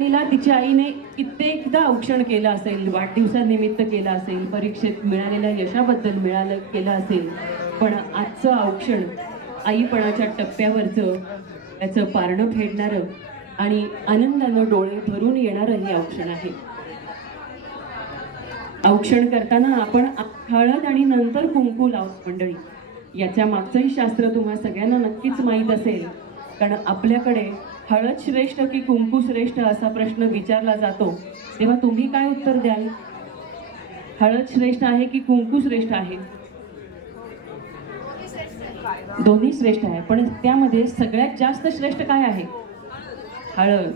तिला तिच्या आईने कित्येकदा औक्षण केलं असेल, वाढदिवसानिमित्त केलं असेल, परीक्षेत मिळालेल्या यशाबद्दल केलं असेल, पण आजचं औक्षण आईपणाच्या टप्प्यावरचं त्याचं पारणं फेडणारं आणि आनंदानं डोळे भरून येणारं हे औक्षण आहे. औक्षण करताना आपण हळद आणि नंतर कुंकू लावतो मंडळी. याच्या मागचंही शास्त्र तुम्हा सगळ्यांना नक्कीच माहीत असेल, कारण आपल्याकडे हळद श्रेष्ठ की कुंकू श्रेष्ठ असा प्रश्न विचारला जातो, तेव्हा तुम्ही काय उत्तर द्याल? हळद श्रेष्ठ आहे की कुंकू श्रेष्ठ आहे? दोन्ही श्रेष्ठ आहे, पण त्यामध्ये सगळ्यात जास्त श्रेष्ठ काय आहे? हळद.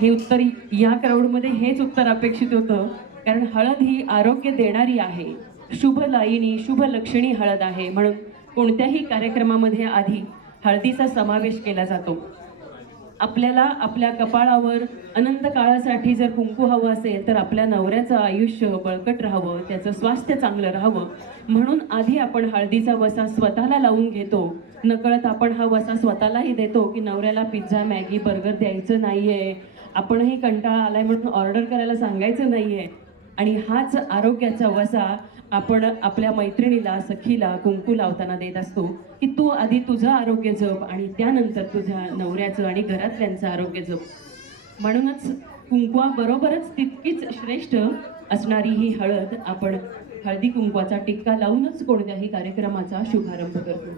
हे उत्तर या क्राऊडमध्ये हेच उत्तर अपेक्षित होतं, कारण हळद ही आरोग्य देणारी आहे, शुभलायिनी शुभलक्षणी हळद आहे. म्हणून कोणत्याही कार्यक्रमामध्ये आधी हळदीचा समावेश केला जातो. आपल्याला आपल्या कपाळावर अनंत काळासाठी जर कुंकू हवं असेल, तर आपल्या नवऱ्याचं आयुष्य बळकट राहावं, त्याचं स्वास्थ्य चांगलं राहावं, म्हणून आधी आपण हळदीचा वसा स्वतःला लावून घेतो. नकळत आपण हा वसा स्वतःलाही देतो की नवऱ्याला पिझ्झा मॅगी बर्गर द्यायचं नाहीये, आपणही कंटाळा आलाय म्हणून ऑर्डर करायला सांगायचं नाहीये. आणि हाच आरोग्याचा वसा आपण आपल्या मैत्रिणीला सखीला कुंकू लावताना देत असतो की तू आधी तुझं आरोग्य जप आणि त्यानंतर तुझ्या नवऱ्याचं आणि घरातल्यांचं आरोग्य जप. म्हणूनच कुंकवाबरोबरच तितकीच श्रेष्ठ असणारी ही हळद आपण हळदी कुंकवाचा टिक्का लावूनच कोणत्याही कार्यक्रमाचा शुभारंभ करतो.